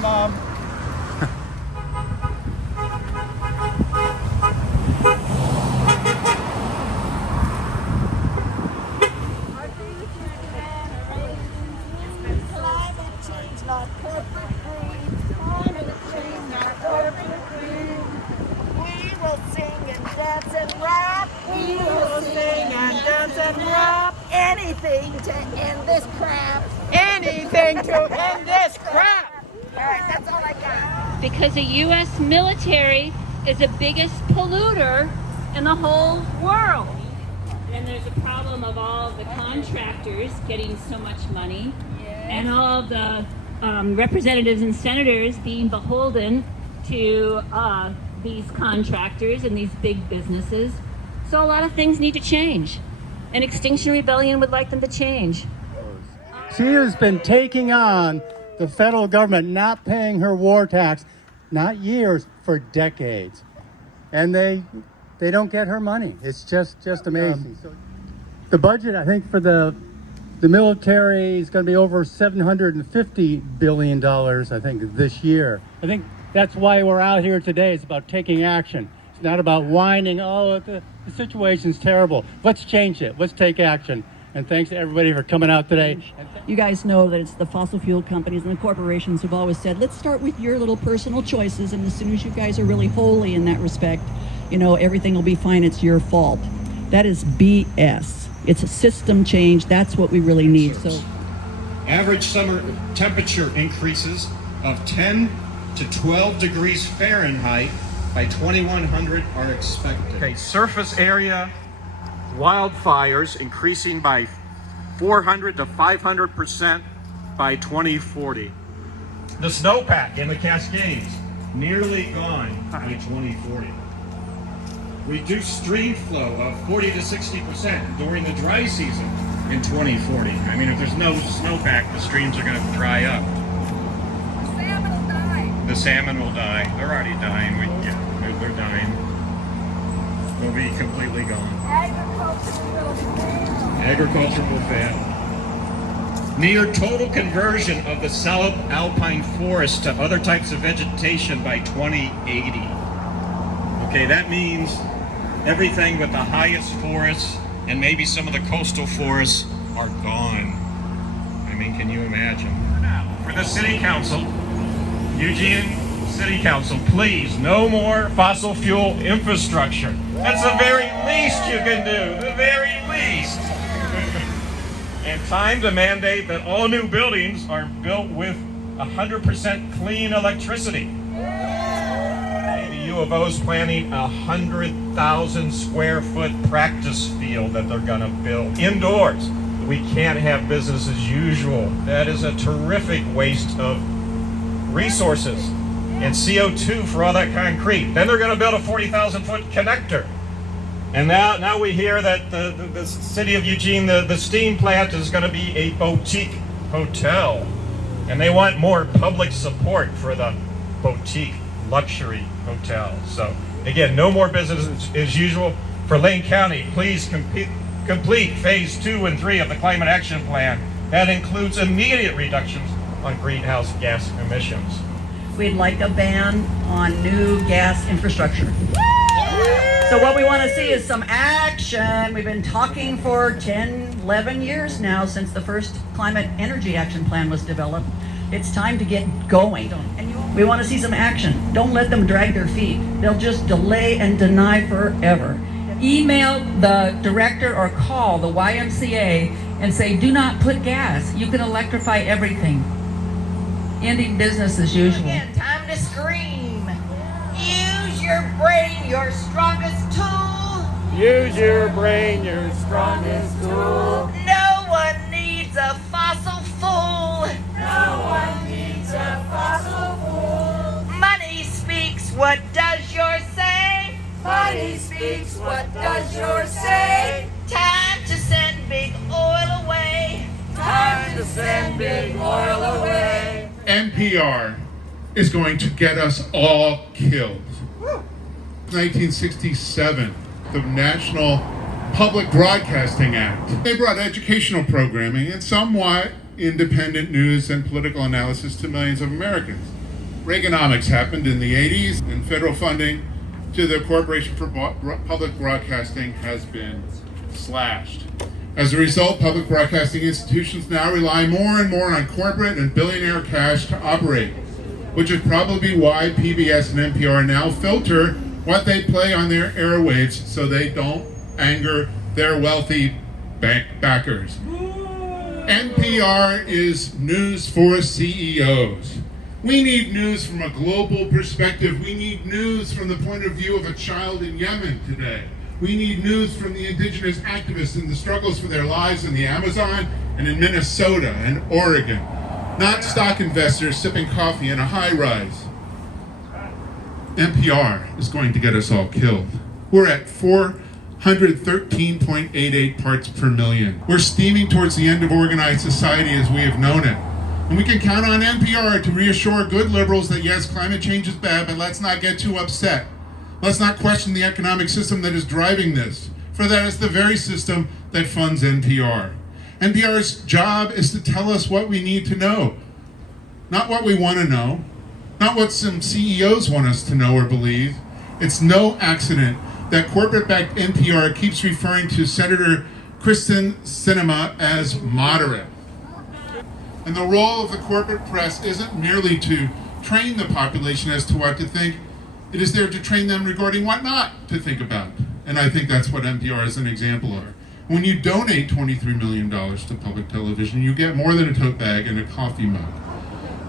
Mom. Climate change, not corporate greed. Climate change, not corporate greed. We will sing and dance and rap. We will sing and dance and rap. Anything to end this crap. Anything to end this crap. All right, that's all I got. Because the U.S. military is the biggest polluter in the whole world. And there's a problem of all the contractors getting so much money, and all of the representatives and senators being beholden to these contractors and these big businesses. So a lot of things need to change. And Extinction Rebellion would like them to change. She has been taking on the federal government not paying her war tax, not years, for decades. And they don't get her money. It's just amazing. So the budget, I think, for the military is going to be over $750 billion, I think, this year. I think that's why we're out here today. It's about taking action. It's not about whining, oh, the situation's terrible. Let's change it. Let's take action. And thanks to everybody for coming out today. You guys know that it's the fossil fuel companies and the corporations who've always said, let's start with your little personal choices, and as soon as you guys are really holy in that respect, you know, everything will be fine, it's your fault. That is BS. It's a system change. That's what we really need. So, average summer temperature increases of 10 to 12 degrees Fahrenheit by 2100 are expected. Okay, surface area wildfires increasing by 400 to 500% by 2040. The snowpack in the Cascades nearly gone by 2040. Reduced stream flow of 40 to 60% during the dry season in 2040. I mean, if there's no snowpack, the streams are going to dry up. The salmon will die. The salmon will die. They're already dying. They're dying. They'll be completely gone. Agriculture will fail. Near total conversion of the subalpine forest to other types of vegetation by 2080. Okay, that means everything with the highest forests and maybe some of the coastal forests are gone. I mean, can you imagine? For the City Council, Eugene City Council, please, no more fossil fuel infrastructure. That's the very least you can do, the very least. And time to mandate that all new buildings are built with 100% clean electricity. The U of O is planning 100,000 square foot practice field that they're gonna build indoors. We can't have business as usual. That is a terrific waste of resources and CO2 for all that concrete. Then they're gonna build a 40,000 foot connector. And now we hear that the city of Eugene, the steam plant is gonna be a boutique hotel. And they want more public support for the boutique luxury hotel. So again, no more business as usual. For Lane County, please complete phase 2 and 3 of the Climate Action Plan. That includes immediate reductions on greenhouse gas emissions. we'd like a ban on new gas infrastructure. So what we want to see is some action. We've been talking for 10, 11 years now since the first Climate Energy Action Plan was developed. It's time to get going. We want to see some action. Don't let them drag their feet. They'll just delay and deny forever. Email the director or call the YMCA and say, do not put gas. You can electrify everything. Ending business as usual. Again, time to scream. Use your brain, your strongest tool. Use your brain, your strongest tool. No one needs a fossil fool. No one needs a fossil fool. Money speaks, what does yours say? Money speaks, what does yours say? Time to send big oil away. Time to send big oil away. NPR is going to get us all killed. 1967, the National Public Broadcasting Act. They brought educational programming and somewhat independent news and political analysis to millions of Americans. Reaganomics happened in the 80s, and federal funding to the Corporation for Public Broadcasting has been slashed. As a result, public broadcasting institutions now rely more and more on corporate and billionaire cash to operate, which is probably why PBS and NPR now filter what they play on their airwaves so they don't anger their wealthy bank backers. NPR is news for CEOs. We need news from a global perspective. We need news from the point of view of a child in Yemen today. We need news from the indigenous activists and the struggles for their lives in the Amazon and in Minnesota and Oregon, not stock investors sipping coffee in a high rise. NPR is going to get us all killed. We're at 413.88 parts per million. We're steaming towards the end of organized society as we have known it. And we can count on NPR to reassure good liberals that yes, climate change is bad, but let's not get too upset. Let's not question the economic system that is driving this, for that is the very system that funds NPR. NPR's job is to tell us what we need to know, not what we want to know, not what some CEOs want us to know or believe. It's no accident that corporate-backed NPR keeps referring to Senator Kristen Sinema as moderate. And the role of the corporate press isn't merely to train the population as to what to think, it is there to train them regarding what not to think about. And I think that's what NPR is an example of. When you donate $23 million to public television, you get more than a tote bag and a coffee mug.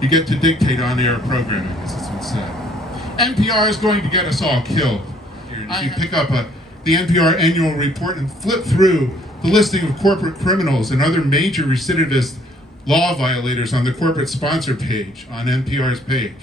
You get to dictate on-air programming, as it's been said. NPR is going to get us all killed. If you pick up the NPR annual report and flip through the listing of corporate criminals and other major recidivist law violators on the corporate sponsor page on NPR's page,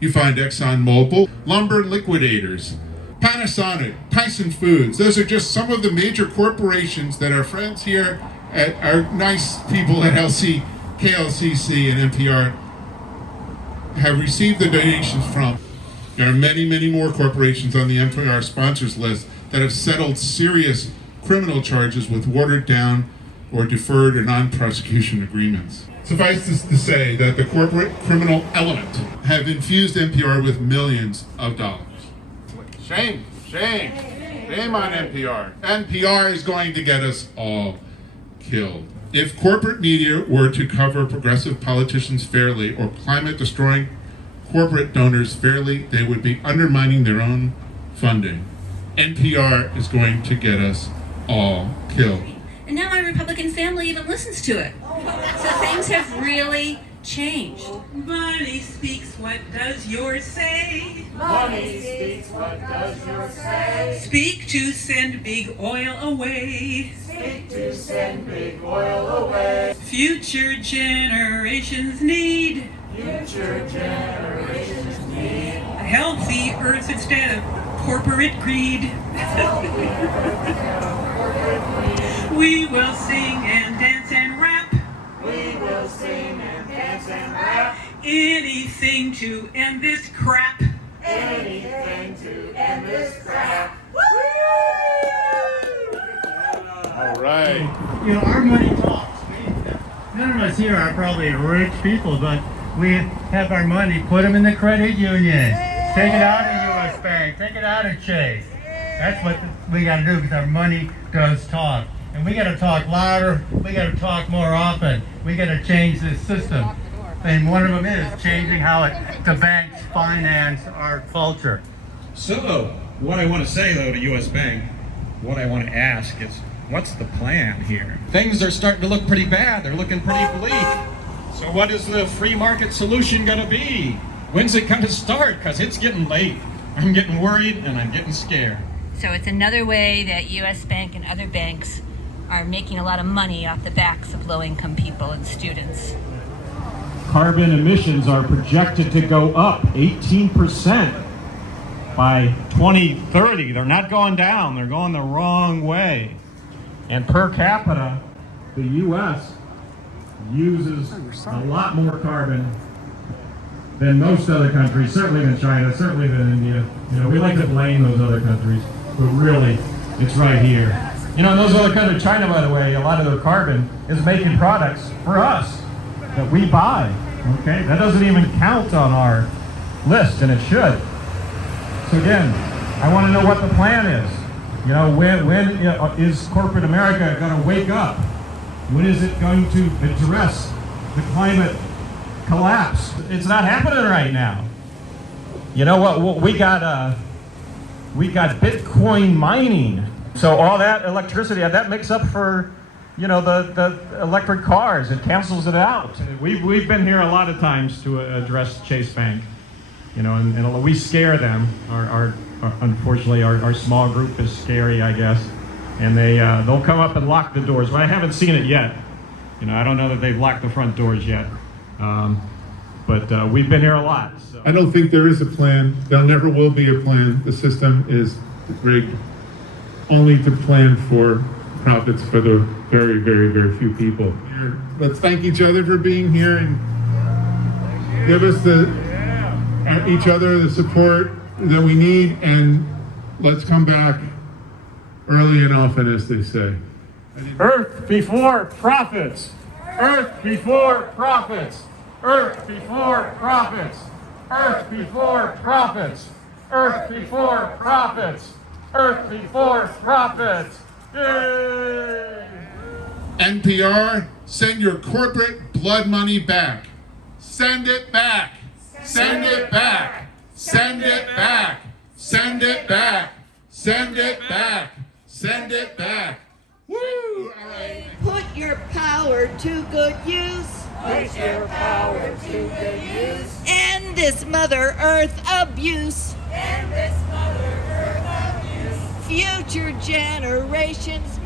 you find ExxonMobil, lumber liquidators, Panasonic, Tyson Foods. Those are just some of the major corporations that our friends here at our nice people at KLCC and NPR have received the donations from. There are many, many more corporations on the NPR sponsors list that have settled serious criminal charges with watered down or deferred or non-prosecution agreements. Suffice it to say that the corporate criminal element have infused NPR with millions of dollars. Shame, shame, shame on NPR. NPR is going to get us all killed. If corporate media were to cover progressive politicians fairly or climate-destroying corporate donors fairly, they would be undermining their own funding. NPR is going to get us all killed. And now my Republican family even listens to it. So things have really changed. Money speaks, what does yours say? Money speaks, what does yours say? Speak to send big oil away. Speak to send big oil away. Future generations need Future generations need a healthy earth instead of corporate greed. We will sing and dance and rap. We will sing and dance and rap. Anything to end this crap. Anything to end this crap. All right. You know, our money talks. None of us here are probably rich people, but we have our money, put them in the credit union. Take it out of U.S. Bank, take it out of Chase. That's what we got to do because our money does talk. And we got to talk louder, we got to talk more often. We got to change this system. And one of them is changing how the banks finance our culture. So, what I want to say though to U.S. Bank, what I want to ask is, what's the plan here? Things are starting to look pretty bad. They're looking pretty bleak. So what is the free market solution going to be? When's it going to start? Because it's getting late. I'm getting worried and I'm getting scared. So it's another way that U.S. Bank and other banks are making a lot of money off the backs of low-income people and students. Carbon emissions are projected to go up 18% by 2030. They're not going down, they're going the wrong way. And per capita, the U.S. uses a lot more carbon than most other countries, certainly than China, certainly than India. You know, we like to blame those other countries, but really, it's right here. You know, in those other countries, China, by the way, a lot of their carbon is making products for us that we buy, okay? That doesn't even count on our list, and it should. So again, I want to know what the plan is. You know, when is corporate America going to wake up? When is it going to address the climate collapse? It's not happening right now. You know what? We got Bitcoin mining. So all that electricity, that makes up for, you know, the electric cars. It cancels it out. We've been here a lot of times to address Chase Bank, you know, and we scare them. Unfortunately, our small group is scary, I guess, and they'll come up and lock the doors. Well, I haven't seen it yet. You know, I don't know that they've locked the front doors yet, but we've been here a lot. So. I don't think there is a plan. There never will be a plan. The system is rigged only to plan for profits for the very, very, very few people. Let's thank each other for being here and give us each other the support that we need, and let's come back early and often, as they say. Earth before profits. Earth before profits. Earth before profits. Earth before profits. Earth before profits. Earth before profits. Yay! NPR, send your corporate blood money back. Send it back. Send it back. Send it back. Send it back. Send it back. Send it back. Woo! All right. Put your power to good use. Put your power to good use. End this Mother Earth abuse. And this Mother Earth abuse. Future generations